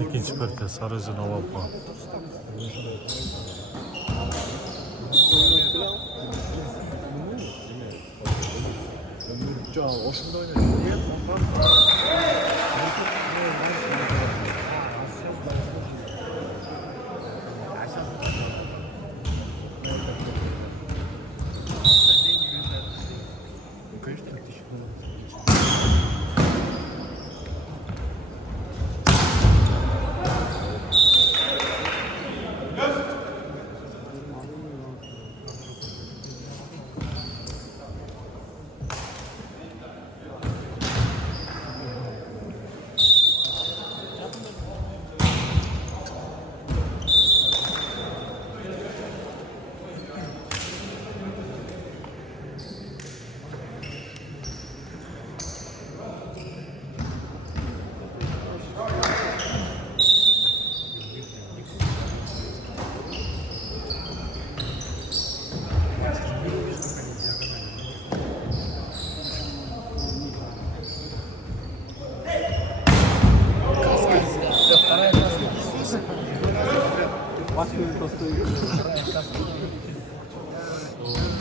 İkinci parite Sarıcı Nova puan.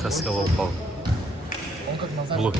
Каска упал. Блок.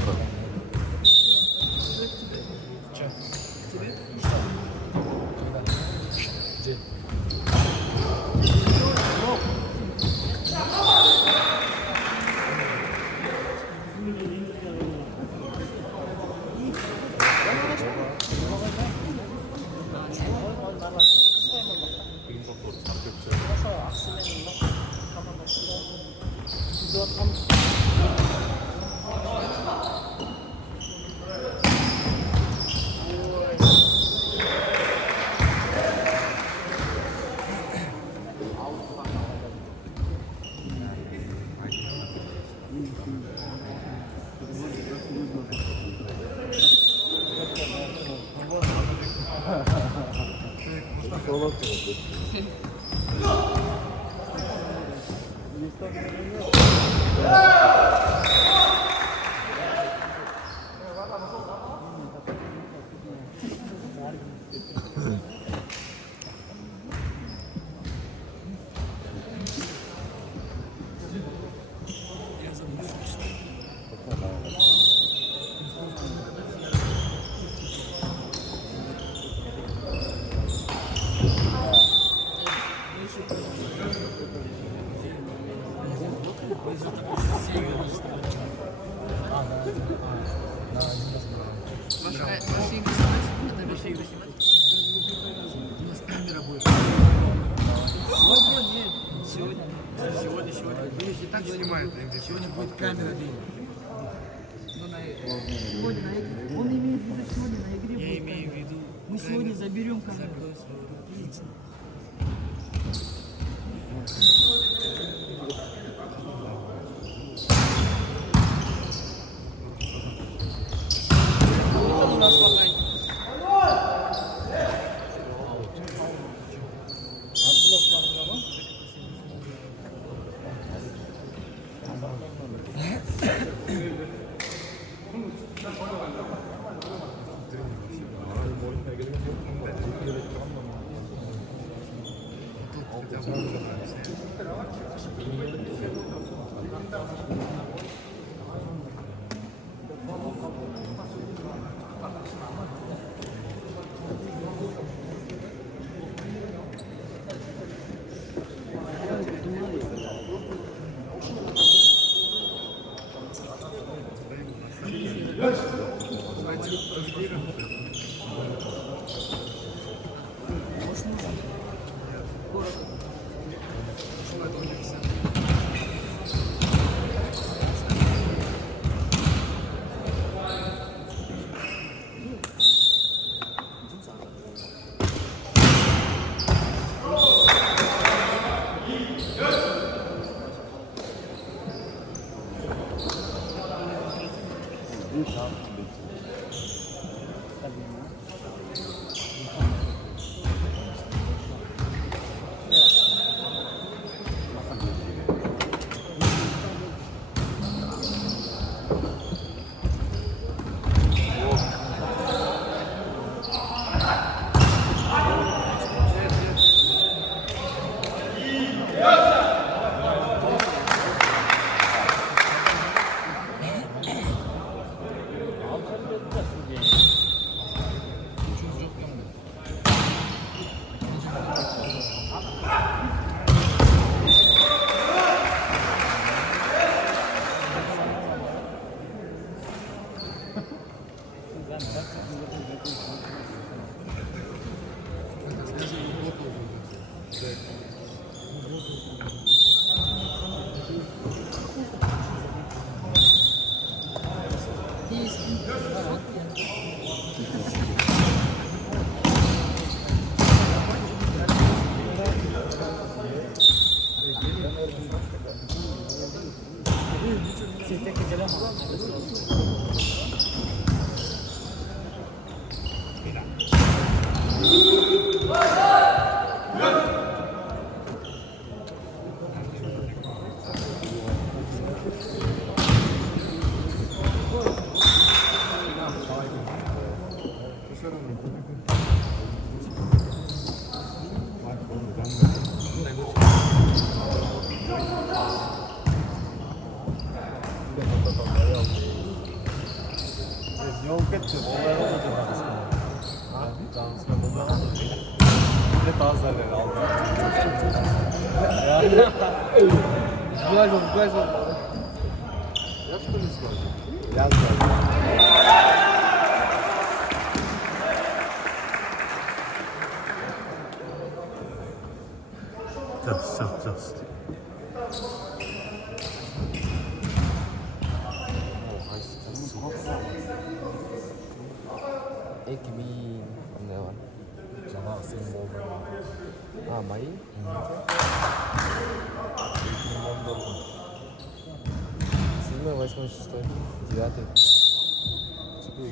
Сегодня будет камера день. Он имеет в виду сегодня на игре. Я имею в виду. Мы сегодня заберем камеру. Just. Ekmeği ne var? Cana senin bol. Ha, Mayı? Седьмой, восьмой, шестой, девятый. Ну,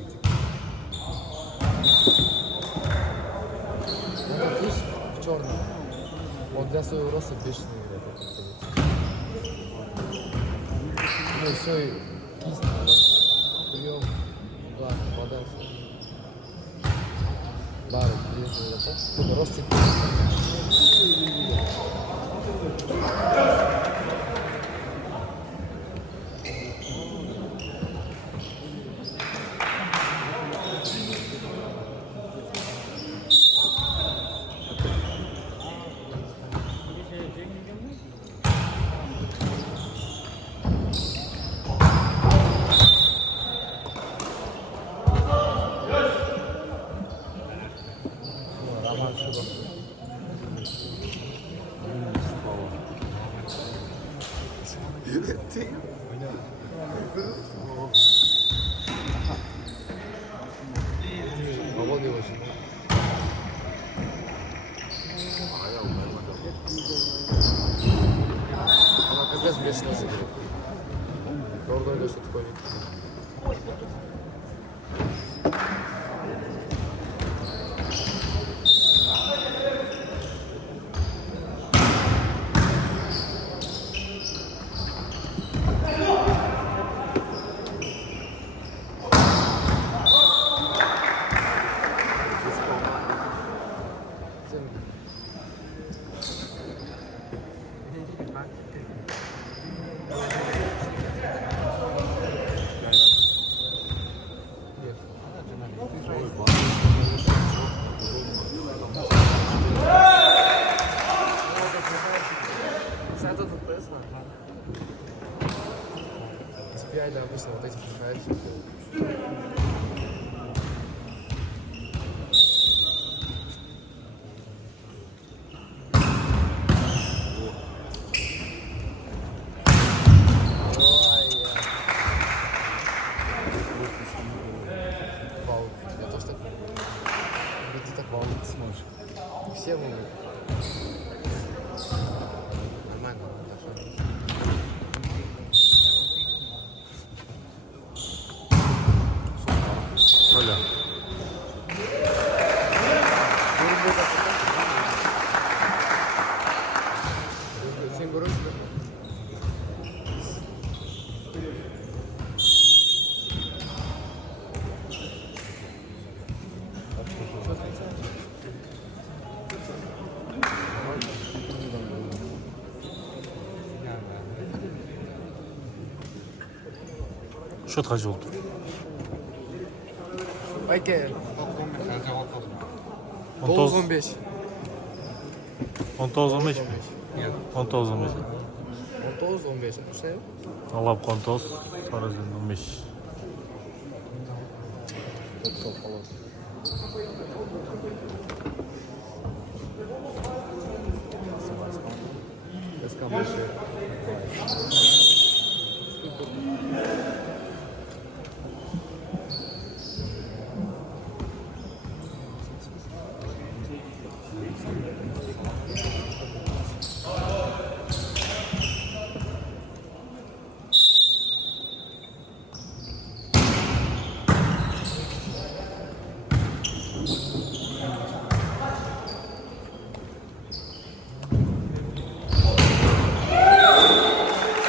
видишь, в черном. Он для своего роста бешеный играет. Ну, все, кисть, прием, удар, подача. Бары, блин, ростик. Работай очень. Она капец бешеная играет. Правда, или что такое? Зачем он? Нормально. Öyle. Sen görürsün. Şut kaç oldu? Ayke. 19 15. 19 15 mi? 19 15. 19 15. İşte Alap Kontos, Sarızın 15.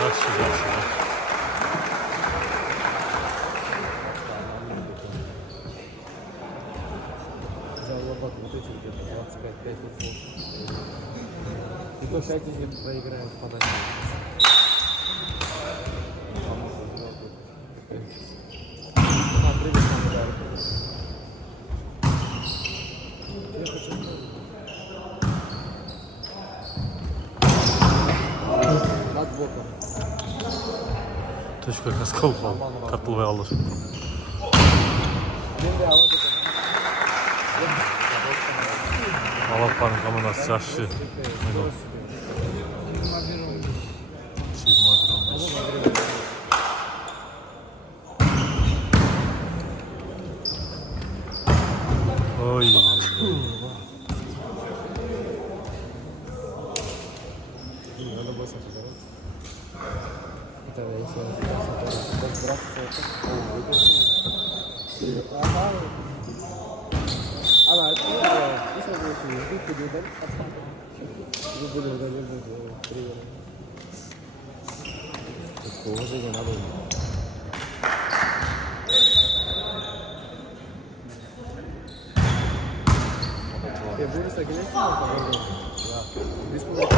Yaxşı, yaxşı. вот эти где-то 25 футбол. И то 5 из них проиграем в подаче. Привет, нам удар. Я хочу... Над боком. Teşekkür ederim. Kıl kal. Katıl ve alır. Ben de hava dedim. Alap'ın kamerası yaxşı. 21-15. Oy. Надо больше собирать. Это если здравствуйте. Ama bir sonraki ilk videodan bu bölümde привет. Уважение надо. Ты будешь согласен? Да. Республика.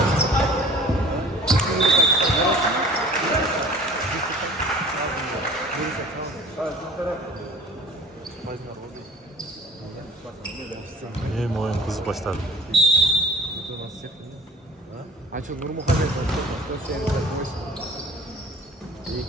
Benim oyun kızı başladı. Это у нас всех нет. А что, Нурмухамед, 178. И...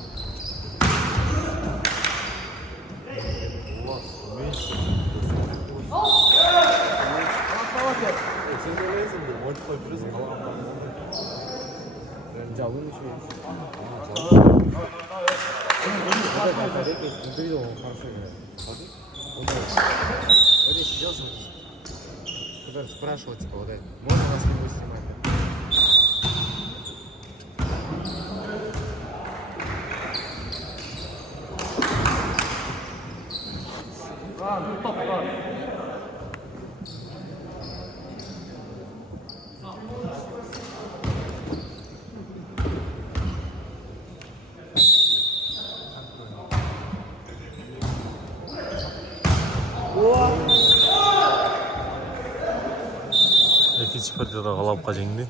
Жалын еще есть. Ты видел, он хорошо играет. Вот здесь сидел, который спрашивал, типа, вот это, можно вас не снимать? İkinci partiyada Alap'a jengdi.